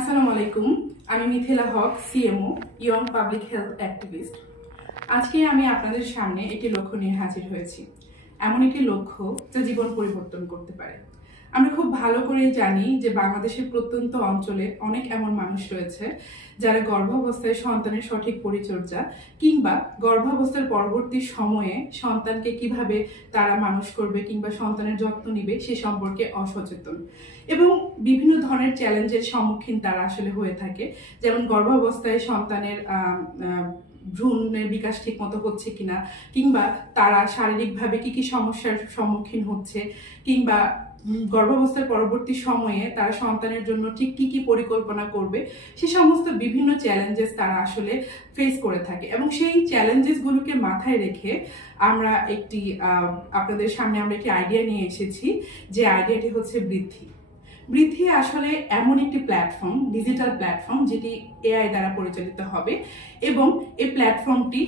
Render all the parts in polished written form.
আসসালামু আলাইকুম। আমি Mithila Haque, CMO, young public health activist. আজকে আমি আপনাদের সামনে একটি লক্ষ্য নিয়ে হাজির হয়েছি। এমন একটি লক্ষ্য যা জীবন পরিবর্তন করতে পারে। আমরা খুব ভালো করেই জানি যে বাংলাদেশের প্রত্যন্ত অঞ্চলে অনেক এমন মানুষ রয়েছে যারা গর্ভাবস্থায় সন্তানের সঠিক পরিচর্যা কিংবা গর্ভাবস্থার পরবর্তী সময়ে সন্তানকে কিভাবে তারা মানুষ করবে কিংবা সন্তানের যত্ন নিবে সে সম্পর্কে অসচেতন এবং বিভিন্ন ধরনের চ্যালেঞ্জের সম্মুখীন তারা আসলে হয়ে থাকে। যেমন গর্ভাবস্থায় সন্তানের ভ্রূণের বিকাশ ঠিক মতো হচ্ছে কিনা, কিংবা তারা শারীরিকভাবে কি কি সমস্যার সম্মুখীন হচ্ছে, কিংবা গর্ভাবস্থার পরবর্তী সময়ে তারা সন্তানের জন্য ঠিক কি কি পরিকল্পনা করবে, সে সমস্ত বিভিন্ন চ্যালেঞ্জেস তারা আসলে ফেস করে থাকে। এবং সেই চ্যালেঞ্জেসগুলোকে মাথায় রেখে আমরা আপনাদের সামনে আমরা একটি আইডিয়া নিয়ে এসেছি, যে আইডিয়াটি হচ্ছে বৃদ্ধি আসলে এমন একটি প্ল্যাটফর্ম, ডিজিটাল প্ল্যাটফর্ম, যেটি এআই দ্বারা পরিচালিত হবে এবং এই প্ল্যাটফর্মটি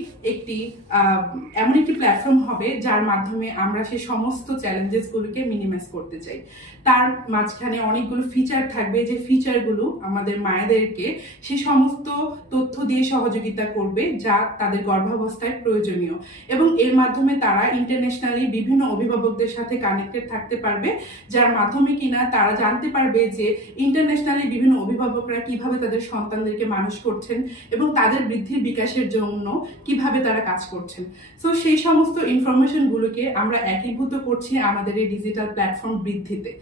এমন একটি প্ল্যাটফর্ম হবে যার মাধ্যমে আমরা সেই সমস্ত চ্যালেঞ্জেসগুলোকে মিনিমাইজ করতে চাই। তার মাঝখানে অনেকগুলো ফিচার থাকবে, যে ফিচারগুলো আমাদের মায়েদেরকে সেই সমস্ত তথ্য দিয়ে সহযোগিতা করবে যা তাদের গর্ভাবস্থায় প্রয়োজনীয়, এবং এর মাধ্যমে তারা ইন্টারন্যাশনালি বিভিন্ন অভিভাবকদের সাথে কানেক্টেড থাকতে পারবে, যার মাধ্যমে কিনা তারা জানতে পারবে যে ইন্টারন্যাশনালি বিভিন্ন অভিভাবকরা কিভাবে তাদের সন্তানদেরকে মানুষ করছেন এবং তাদের বৃদ্ধির বিকাশের জন্য কিভাবে তারা কাজ করছেন। সো সেই সমস্ত ইনফরমেশনগুলোকে আমরা একীভূত করছি আমাদের এই ডিজিটাল প্ল্যাটফর্ম বৃদ্ধিতে।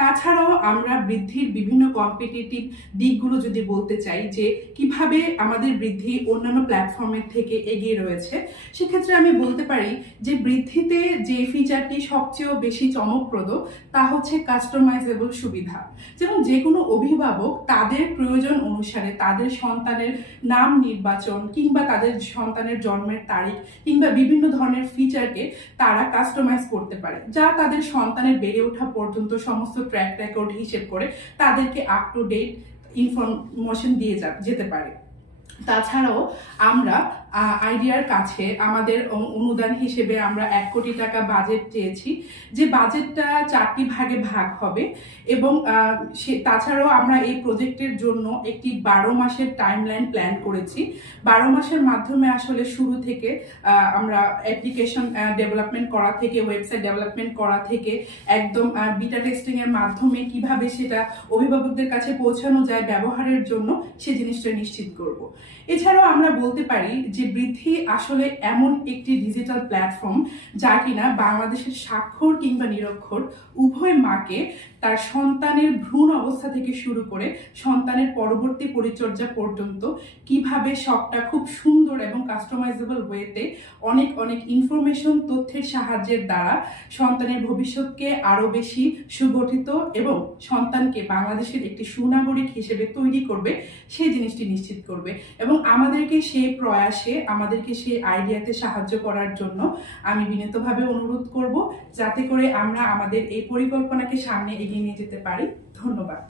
তাছাড়াও আমরা বৃদ্ধির বিভিন্ন কম্পিটিটিভ দিকগুলো যদি বলতে চাই, যে কিভাবে আমাদের বৃদ্ধি অন্যান্য প্ল্যাটফর্মের থেকে এগিয়ে রয়েছে, সেক্ষেত্রে আমি বলতে পারি যে বৃদ্ধিতে যে ফিচারটি সবচেয়ে বেশি চমকপ্রদ তা হচ্ছে কাস্টমাইজেবল সুবিধা। যেমন যে কোনো অভিভাবক তাদের প্রয়োজন অনুসারে তাদের সন্তানের নাম নির্বাচন কিংবা তাদের সন্তানের জন্মের তারিখ কিংবা বিভিন্ন ধরনের ফিচারকে তারা কাস্টমাইজ করতে পারে, যা তাদের সন্তানের বেড়ে ওঠা পর্যন্ত সমস্ত ট্র্যাক রেকর্ড হিসেব করে তাদেরকে আপ টু ডেট ইনফরমেশন দিয়ে যেতে পারে। তাছাড়াও আমরা আইডিয়ার কাছে আমাদের অনুদান হিসেবে আমরা 1 কোটি টাকা বাজেট চেয়েছি, যে বাজেটটা 4টি ভাগে ভাগ হবে, এবং তাছাড়াও আমরা এই প্রজেক্টের জন্য একটি 12 মাসের টাইমলাইন প্ল্যান করেছি। 12 মাসের মাধ্যমে আসলে শুরু থেকে আমরা অ্যাপ্লিকেশন ডেভেলপমেন্ট করা থেকে, ওয়েবসাইট ডেভেলপমেন্ট করা থেকে, একদম বিটা টেস্টিং এর মাধ্যমে কিভাবে সেটা অভিভাবকদের কাছে পৌঁছানো যায় ব্যবহারের জন্য, সে জিনিসটা নিশ্চিত করব। এছাড়াও আমরা বলতে পারি যে বৃদ্ধি আসলে এমন একটি ডিজিটাল প্ল্যাটফর্ম যা কিনা বাংলাদেশের স্বাক্ষর কিংবা নিরক্ষর উভয় মাকে তার সন্তানের ভ্রূণ অবস্থা থেকে শুরু করে সন্তানের পরবর্তী পরিচর্যা পর্যন্ত কিভাবে সবটা খুব সুন্দর এবং কাস্টমাইজেবল ওয়েতে অনেক অনেক ইনফরমেশন তথ্যের সাহায্যের দ্বারা সন্তানের ভবিষ্যৎকে আরো বেশি সুগঠিত এবং সন্তানকে বাংলাদেশের একটি সুনাগরিক হিসেবে তৈরি করবে, সেই জিনিসটি নিশ্চিত করবে। এবং আমাদেরকে সেই প্রয়াসে, আমাদেরকে সেই আইডিয়াতে সাহায্য করার জন্য আমি বিনীতভাবে অনুরোধ করব, যাতে করে আমরা আমাদের এই পরিকল্পনাকে সামনে এগিয়ে নিয়ে যেতে পারি। ধন্যবাদ।